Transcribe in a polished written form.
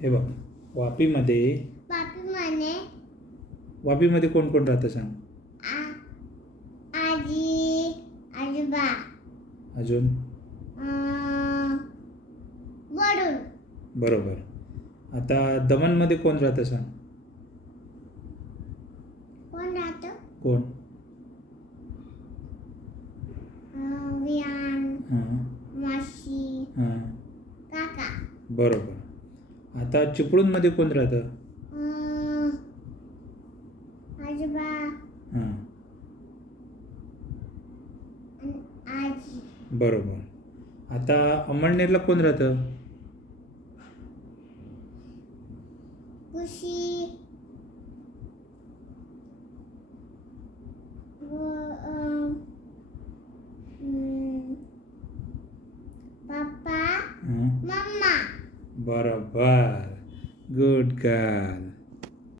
हे बघ, वापीमध्ये वापीमध्ये वापीमध्ये कोण कोण राहतं सांग. आजी आजोबा अजून वडून. बरोबर. आता दमनमध्ये कोण राहतं सांग. कोण राहतं? कोण. वियान हां मासी हां काका. बरोबर. आता चिपळूणमध्ये कोण राहतं. आजोबा हां आजी. बरोबर. आता अमळनेरला कोण राहतं. खुशी पप्पा हां मम्मा. बरोबर. Good girl.